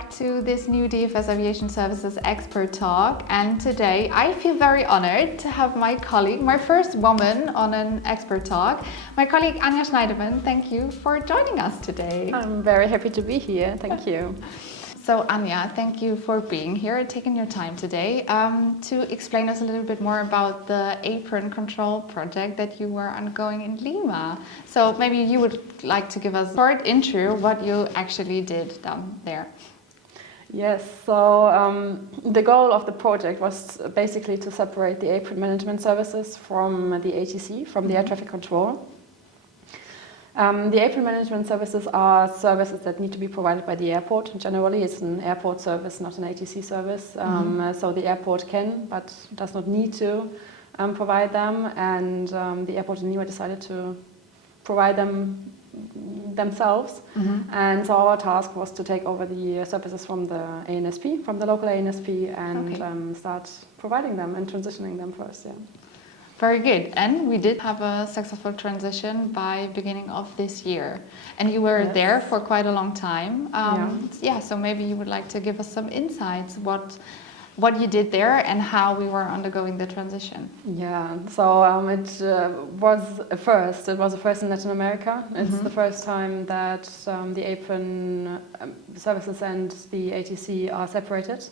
back to this new DFS Aviation Services Expert Talk. And today I feel very honored to have my colleague, my first woman on an Expert Talk, my colleague Anja Schneiderman. Thank you for joining us today. I'm very happy to be here. Thank you. So Anja, thank you for being here and taking your time today to explain us a little bit more about the Apron control project that you were undergoing in Lima. So maybe you would like to give us a short intro what you actually did down there. Yes, so the goal of the project was basically to separate the Apron management services from the ATC, from the air traffic control. The Apron management services are services that need to be provided by the airport. Generally, it's an airport service, not an ATC service. So the airport can, but does not need to provide them. And the airport in Lima decided to provide them themselves. And so our task was to take over the services from the ANSP, from the local ANSP, and start providing them and transitioning them first. Yeah. Very good. And we did have a successful transition by beginning of this year. And you were there for quite a long time. So maybe you would like to give us some insights what you did there and how we were undergoing the transition. Yeah, so it was a first. It was a first in Latin America. It's the first time that the Apron services and the ATC are separated.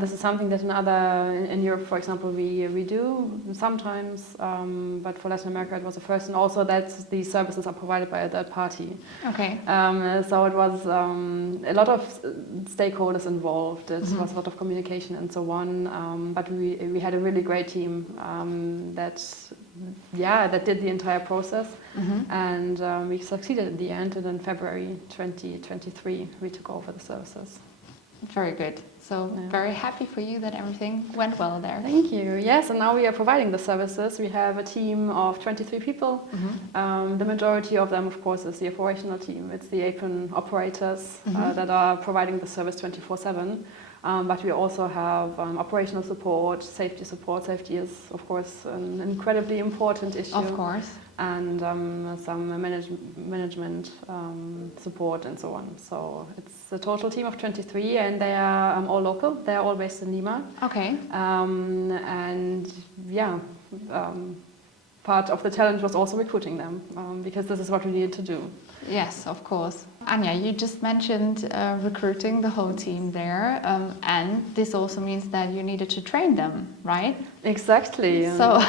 This is something that in Europe, for example, we do sometimes, but for Latin America it was a first, and also that these services are provided by a third party. Okay. So it was a lot of stakeholders involved. It was a lot of communication and so on, but we had a really great team that did the entire process, and we succeeded in the end. And in February 2023 we took over the services. Very good. So very happy for you that everything went well there. Thank you. Yes, and now we are providing the services. We have a team of 23 people. The majority of them, of course, is the operational team. It's the Apron operators that are providing the service 24/7. But we also have operational support, safety support. Safety is, of course, an incredibly important issue. Of course. And some management support and so on. So it's a total team of 23, and they are all local. They are all based in Lima. Okay. Part of the challenge was also recruiting them, because this is what we needed to do. Yes, of course. Anja, you just mentioned recruiting the whole team there, and this also means that you needed to train them, right? Exactly. So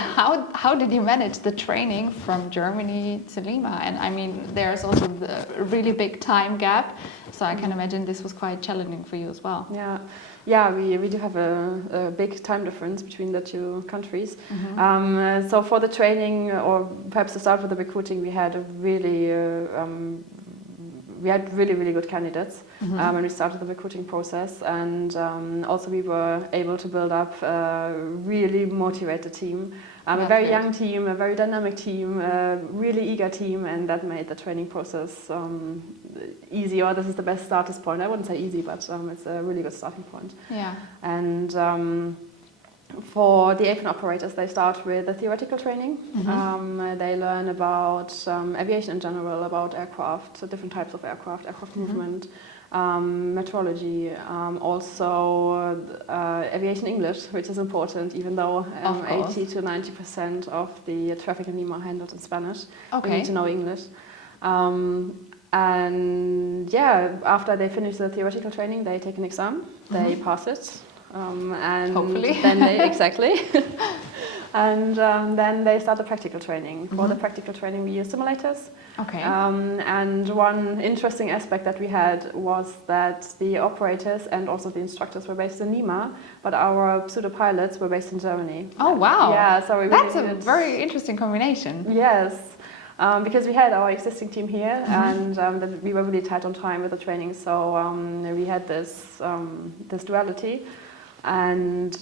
how did you manage the training from Germany to Lima? And I mean, there's also the really big time gap, so I can imagine this was quite challenging for you as well. Yeah, we do have a big time difference between the two countries. So for the training, or perhaps to start with the recruiting, we had really good candidates when we started the recruiting process, and also we were able to build up a really motivated team, a very young team, a very dynamic team, a really eager team, and that made the training process easy. Or this is the best starting point. I wouldn't say easy, but it's a really good starting point. Yeah. And for the Apron operators, they start with the theoretical training. They learn about aviation in general, about aircraft, different types of aircraft movement, meteorology, also aviation English, which is important, even though 80 to 90% of the traffic in Lima are handled in Spanish. Okay. You need to know English. And after they finish the theoretical training, they take an exam, they pass it. And hopefully. Then then they start the practical training. For the practical training, we use simulators. Okay. And one interesting aspect that we had was that the operators and also the instructors were based in Lima, but our pseudo pilots were based in Germany. Oh wow! Yeah, so that's a very interesting combination. Yes. Because we had our existing team here, and we were really tight on time with the training, so we had this duality, and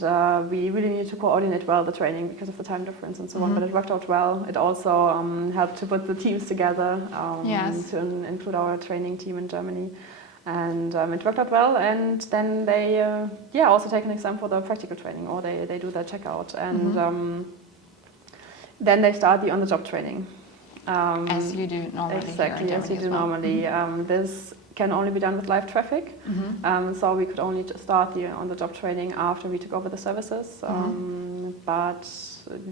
we really needed to coordinate well the training because of the time difference and so on. But it worked out well. It also helped to put the teams together, to include our training team in Germany, and it worked out well. And then they also take an exam for the practical training, or they do their checkout, and then they start the on-the-job training. As you do normally. Exactly, here in as you Germany do normally. This can only be done with live traffic. So we could only start the on-the-job training after we took over the services. But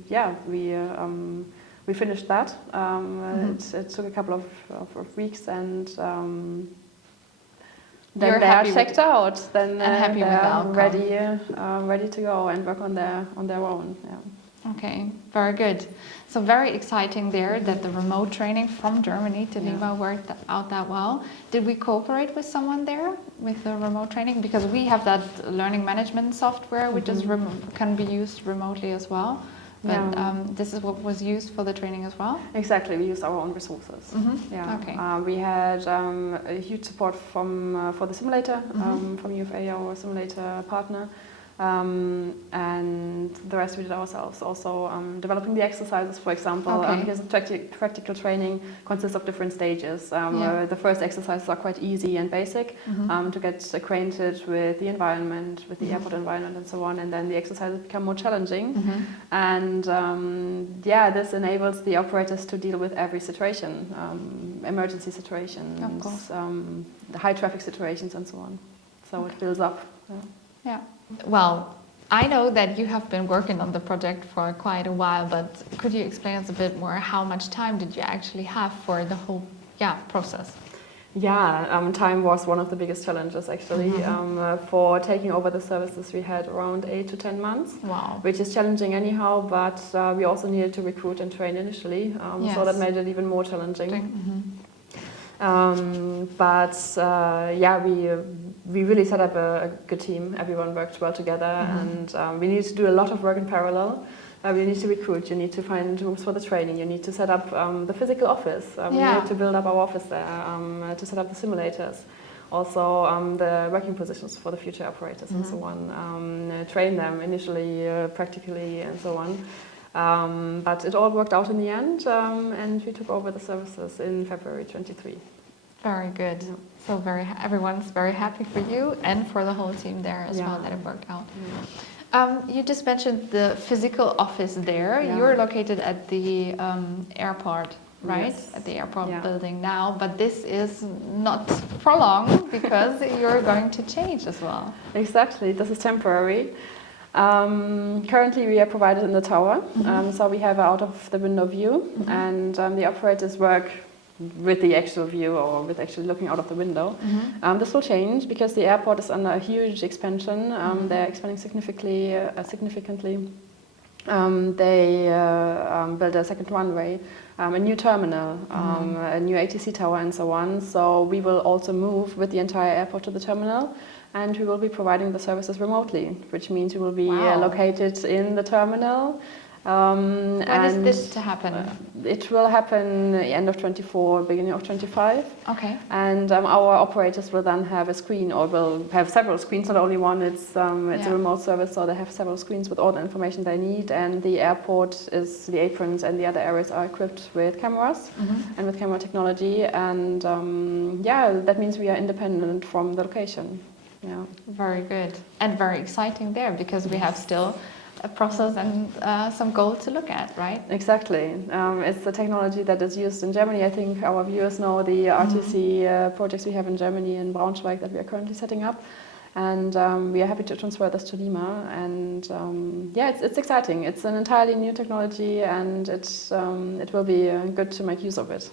yeah, we finished that. It took a couple of weeks, and then You're they are happy checked out. Then happy they with the are outcome. ready to go and work on their own. Yeah. Okay, very good. So very exciting there that the remote training from Germany to Lima worked out that well. Did we cooperate with someone there with the remote training? Because we have that learning management software which is can be used remotely as well. But this is what was used for the training as well? Exactly, we used our own resources. Yeah. Okay. We had a huge support for the simulator, from UFA, our simulator partner. And the rest we did ourselves. Also developing the exercises, for example, because practical training consists of different stages. The first exercises are quite easy and basic to get acquainted with the environment, with the airport environment and so on, and then the exercises become more challenging. And this enables the operators to deal with every situation, emergency situations, the high traffic situations and so on. So it builds up. Yeah. Well, I know that you have been working on the project for quite a while, but could you explain us a bit more how much time did you actually have for the whole process? Yeah, time was one of the biggest challenges actually. For taking over the services we had around 8 to 10 months, which is challenging anyhow, but we also needed to recruit and train initially, so that made it even more challenging. We really set up a good team. Everyone worked well together, and we needed to do a lot of work in parallel. You need to recruit, you need to find rooms for the training, you need to set up the physical office. We need to build up our office there, to set up the simulators. Also the working positions for the future operators and so on. Train them initially, practically and so on. But it all worked out in the end, and we took over the services in February 23. Very good. Yeah. So everyone's very happy for you and for the whole team there as well that it worked out. You just mentioned the physical office there. You're located at the airport, right? Yes. At the airport building now, but this is not for long because you're going to change as well. Exactly, this is temporary. Currently we are provided in the tower, so we have out of the window view, and the operators work with the actual view or with actually looking out of the window. This will change because the airport is under a huge expansion. They're expanding significantly. They built a second runway, a new terminal, a new ATC tower and so on. So we will also move with the entire airport to the terminal, and we will be providing the services remotely, which means we will be located in the terminal. When is this to happen? It will happen end of 24, beginning of 25. Okay. And our operators will then have a screen, or will have several screens, not only one. It's a remote service, so they have several screens with all the information they need. And the airport is, the aprons and the other areas are equipped with cameras and with camera technology. And that means we are independent from the location. Yeah. Very good. And very exciting there, because we have still a process and some goal to look at, right? Exactly. It's the technology that is used in Germany. I think our viewers know the RTC projects we have in Germany in Braunschweig that we are currently setting up. And we are happy to transfer this to Lima. And it's exciting. It's an entirely new technology, and it will be good to make use of it.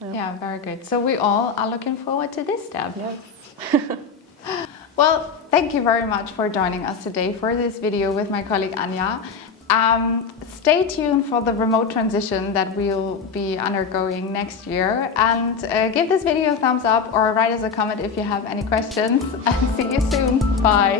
Yeah, very good. So we all are looking forward to this step. Yes. Well, thank you very much for joining us today for this video with my colleague Anja. Stay tuned for the remote transition that we'll be undergoing next year, and give this video a thumbs up or write us a comment if you have any questions, and see you soon. Bye.